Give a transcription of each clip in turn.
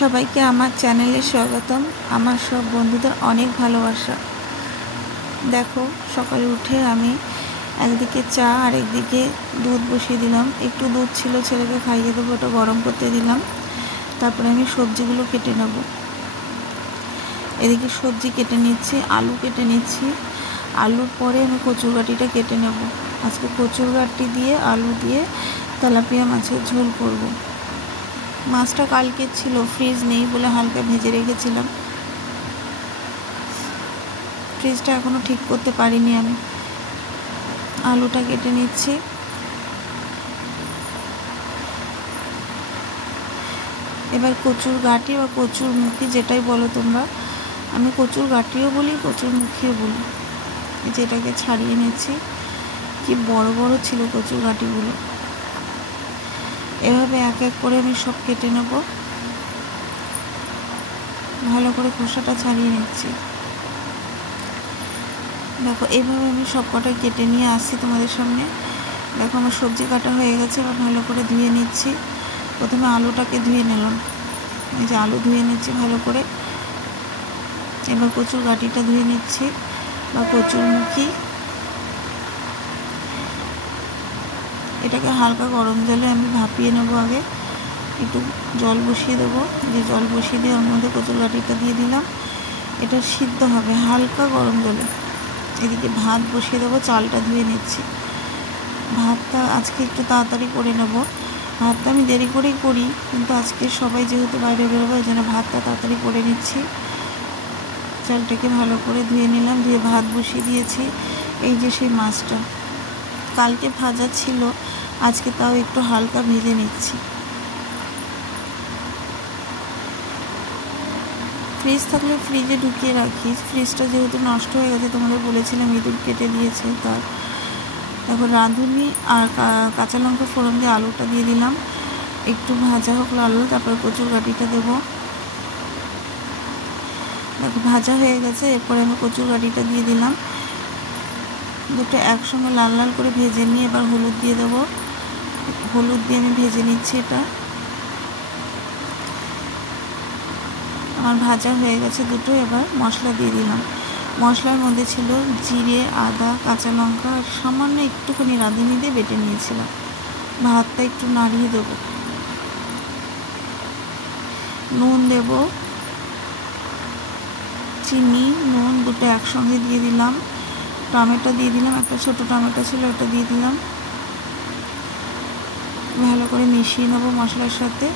সবাইকে আমার চ্যানেলে স্বাগতম। আমার সব বন্ধুদের অনেক ভালোবাসা। দেখো, সকালে উঠে আমি একদিকে চা আর একদিকে দুধ বসিয়ে দিলাম। একটু দুধ ছিল, ছেলেকে খাইয়ে দেবো, ওটা গরম করতে দিলাম। তারপরে আমি সবজিগুলো কেটে নেব। এদিকে সবজি কেটে নিচ্ছি, আলু কেটে নিচ্ছি। আলুর পরে আমি কচুরগাটিটা কেটে নেব। আজকে কচুরগাটি দিয়ে আলু দিয়ে তেলাপিয়া মাছের ঝোল করব। মাছটা কালকে ছিল, ফ্রিজ নেই বলে হালকা ভেজে রেখেছিলাম। ফ্রিজটা এখনো ঠিক করতে পারিনি আমি। আলুটা কেটে নিচ্ছি। এবার কচুর গাঁটি বা কচুর মুখি যেটাই বলো তোমরা, আমি কচুর গাঁটিও বলি, কচুর মুখিও বলি। যেটাকে ছাড়িয়ে নিচ্ছি। কি বড় বড় ছিল কচুর গাঁটিগুলো। এভাবে এক এক করে আমি সব কেটে নেব। ভালো করে খোসাটা ছাড়িয়ে নিচ্ছি। দেখো, এইভাবে আমি সব কটা কেটে নিয়ে আসছি তোমাদের সামনে। দেখো, আমার সবজি কাটা হয়ে গেছে। এবার ভালো করে ধুয়ে নিচ্ছি। প্রথমে আলুটাকে ধুয়ে নিলাম। এই যে আলু ধুয়ে নিচ্ছি ভালো করে। এবার কচুর গাঁটিটা ধুয়ে নিচ্ছি বা কচুর মুখি। এটাকে হালকা গরম জলে আমি ভাপিয়ে নেব। আগে একটু জল বসিয়ে দেবো। যে জল বসিয়ে দিয়ে ওর মধ্যে কচুর গাঁটিটা দিয়ে দিলাম। এটা সিদ্ধ হবে হালকা গরম জলে। এদিকে ভাত বসিয়ে দেবো, চালটা ধুয়ে নিচ্ছি। ভাতটা আজকে একটু তাড়াতাড়ি করে নেব। ভাতটা আমি দেরি করেই করি, কিন্তু আজকে সবাই যেহেতু বাইরে বেরোবো, ওই জন্য ভাতটা তাড়াতাড়ি করে নিচ্ছি। চালটাকে ভালো করে ধুয়ে নিলাম, ধুয়ে ভাত বসিয়ে দিয়েছি। এই যে সেই মাছটা কালকে ভাজা ছিল, আজকে তাও একটু হালকা ভেজে নিচ্ছি। ফ্রিজ থাকলে ফ্রিজে ঢুকিয়ে রাখি। ফ্রিজটা যেহেতু নষ্ট হয়ে গেছে, তোমাদের বলেছিলাম ইঁদুর কেটে দিয়েছে। তার এখন রাঁধুনি আর কাঁচা লঙ্কা ফোড়ন দিয়ে আলুটা দিয়ে দিলাম। একটু ভাজা হোক আলু, তারপরে কচুর গাঁটিটা দেবো। দেখো, ভাজা হয়ে গেছে। এরপরে আমি কচুর গাঁটিটা দিয়ে দিলাম। দুটো একসঙ্গে লাল লাল করে ভেজে নিয়ে এবার হলুদ দিয়ে দেবো। হলুদ দিয়ে আমি ভেজে নিচ্ছি। এটা আমার ভাজা হয়ে গেছে দুটো। এবার মশলা দিয়ে দিলাম। মশলার মধ্যে ছিল জিরে, আদা, কাঁচা লঙ্কা আর সামান্য একটুখানি রাঁধুনি দিয়ে বেটে নিয়েছিলাম। ভাতটা একটু নাড়িয়ে দেব। নুন দেব, চিনি, নুন দুটো একসঙ্গে দিয়ে দিলাম। টমেটো দিয়ে দিলাম, একটা ছোটো টমেটো ছিল, ওটা দিয়ে দিলাম। ভালো করে মিশিয়ে নেবো মশলার সাথে।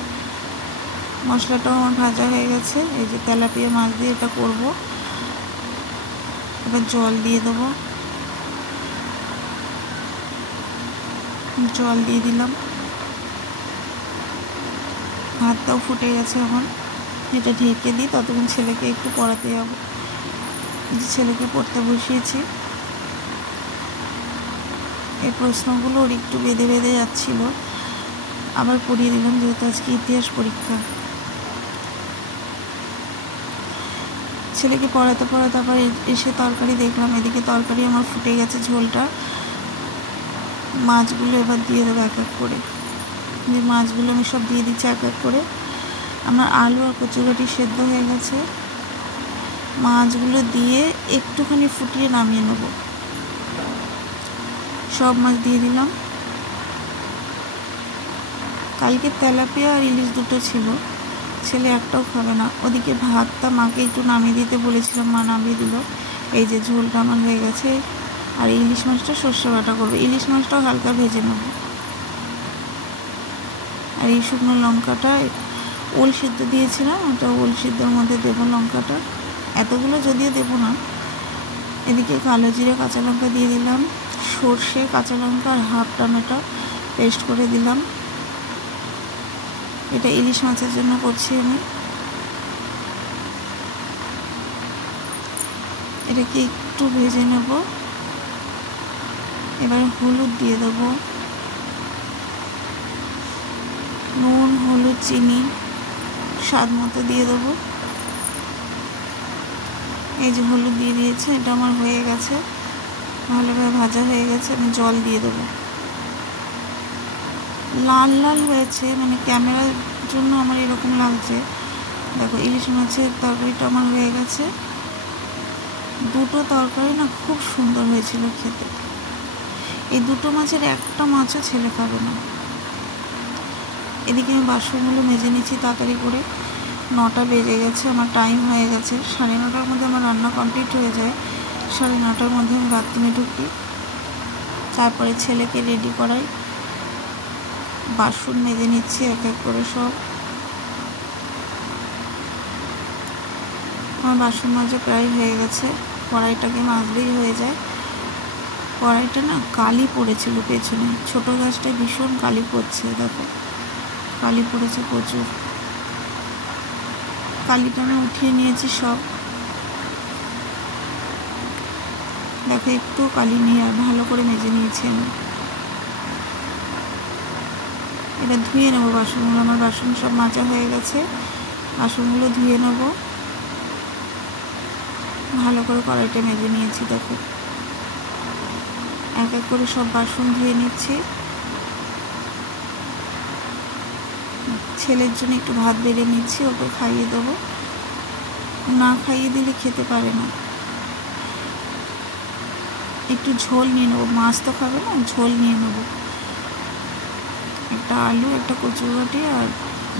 মশলাটাও আমার ভাজা হয়ে গেছে। এই যে তেলাপিয়া মাছ দিয়ে এটা করব। এবার জল দিয়ে দেবো। জল দিয়ে দিলাম। ভাতটাও ফুটে গেছে। এখন এটা ঢেকে দিই, ততক্ষণ ছেলেকে একটু পড়াতে যাবো। ছেলেকে পড়তে বসিয়েছি। এই প্রশ্নগুলো ওর একটু বেঁধে বেঁধে যাচ্ছিল, আবার পড়িয়ে দিলাম, যেহেতু আজকে ইতিহাস পরীক্ষা। ছেলেকে পড়াতে পড়াতে আবার এসে তরকারি দেখলাম। এদিকে তরকারি আমার ফুটে গেছে, ঝোলটা। মাছগুলো এবার দিয়ে দেবো এক এক করে। যে মাছগুলো আমি সব দিয়ে দিচ্ছি এক এক করে। আমার আলু আর কচুরগাটি সেদ্ধ হয়ে গেছে। মাছগুলো দিয়ে একটুখানি ফুটিয়ে নামিয়ে নেব। সব মাছ দিয়ে দিলাম। কালকে তেলাপিয়া আর ইলিশ দুটো ছিল, ছেলে একটাও খাবে না। ওদিকে ভাতটা মাকে একটু নামিয়ে দিতে বলেছিলাম, মা নামিয়ে দিল। এই যে ঝোলটা আমার হয়ে গেছে। আর ইলিশ মাছটা সর্ষে বাটা করবো। ইলিশ মাছটাও হালকা ভেজে নেব। আর এই শুকনো লঙ্কাটা ওল সিদ্ধ দিয়েছিলাম, ওটা ওল সিদ্ধর মধ্যে দেবো লঙ্কাটা। এতগুলো যদিও দেবো না। এদিকে কালো জিরে, কাঁচা লঙ্কা দিয়ে দিলাম। সর্ষে, কাঁচা লঙ্কা আর হাফ টমেটো পেস্ট করে দিলাম। এটা ইলিশ মাছের জন্য করছি আমি। এটাকে একটু ভেজে নেব। এবার হলুদ দিয়ে দেবো। নুন, হলুদ, চিনি স্বাদ মতো দিয়ে দেবো। এই যে হলুদ দিয়ে দিয়েছে। এটা আমার হয়ে গেছে, ভালোভাবে ভাজা হয়ে গেছে। আমি জল দিয়ে দেবো। লাল লাল হয়েছে, মানে ক্যামেরার জন্য আমার এরকম লাগছে। দেখো ইলিশ মাছের তরকারিটা আমার হয়ে গেছে। দুটো তরকারি না খুব সুন্দর হয়েছিল খেতে। এই দুটো মাছের একটা মাছও ছেলে খাবে না। এদিকে আমি বাসনগুলো মেজে নিচ্ছি তাড়াতাড়ি করে। 9টা বেজে গেছে, আমার টাইম হয়ে গেছে। 9:30টার মধ্যে আমার রান্না কমপ্লিট হয়ে যায়। 9:30টার মধ্যে আমি বাথরুমে ঢুকি, তারপরে ছেলেকে রেডি করাই। বাসন মেজে নিচ্ছি এক এক করে সব। আমার বাসন মাজা প্রায় হয়ে গেছে। কড়াইটাকে মাজলেই হয়ে যায়। কড়াইটা না কালি পড়েছিল পেছনে, ছোট গ্যাসটায় ভীষণ কালি পড়ছে। দেখো কালি পড়েছে প্রচুর। কালিটা আমি উঠিয়ে নিয়েছি সব। দেখো একটু কালি নিয়ে আর ভালো করে মেজে নিয়েছি আমি। এটা ধুয়ে নেবো বাসনগুলো। আমার বাসন সব মাজা হয়ে গেছে, বাসনগুলো ধুয়ে নেবো। ভালো করে কড়াইটা মেজে নিয়েছি। দেখো এক এক করে সব বাসন ধুয়ে নিচ্ছি। ছেলের জন্য একটু ভাত বেড়ে নিচ্ছি, ওকে খাইয়ে দেবো। না খাইয়ে দিলে খেতে পারে না। একটু ঝোল নিয়ে নেবো, মাছ তো খাবে না, ঝোল নিয়ে নেবো। একটা আলু, একটা কচুরবটি আর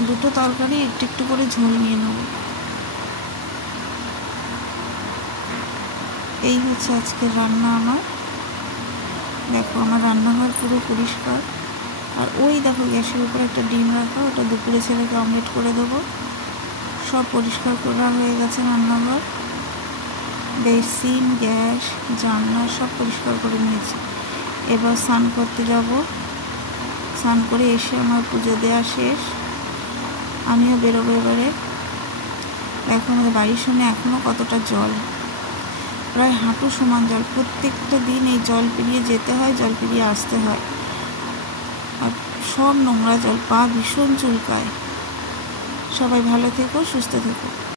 দুটো তরকারি একটু একটু করে ঝোল নিয়ে নেবো। এই হচ্ছে আজকের রান্না আমার। দেখো আমার রান্নাঘর পুরো পরিষ্কার। আর ওই দেখো গ্যাসের উপরে একটা ডিম রাখা, ওটা দুপুরে ছেলেকে অমলেট করে দেবো। সব পরিষ্কার করা হয়ে গেছে রান্নাঘর। বেসিন, গ্যাস, জানলা সব পরিষ্কার করে নিয়েছি। এবার স্নান করতে যাব। স্নান করে এসে আমার পুজো দেওয়া শেষ, আমিও বেরোবো এবারে। দেখো আমাদের বাড়ির সামনে এখনও কতটা জল, প্রায় হাঁটু সমান জল। প্রত্যেকটা দিন এই জল পেরিয়ে যেতে হয়, জল পেরিয়ে আসতে হয়। আর সব নোংরা জল, পা ভীষণ চুলকায়। সবাই ভালো থেকো, সুস্থ থেকো।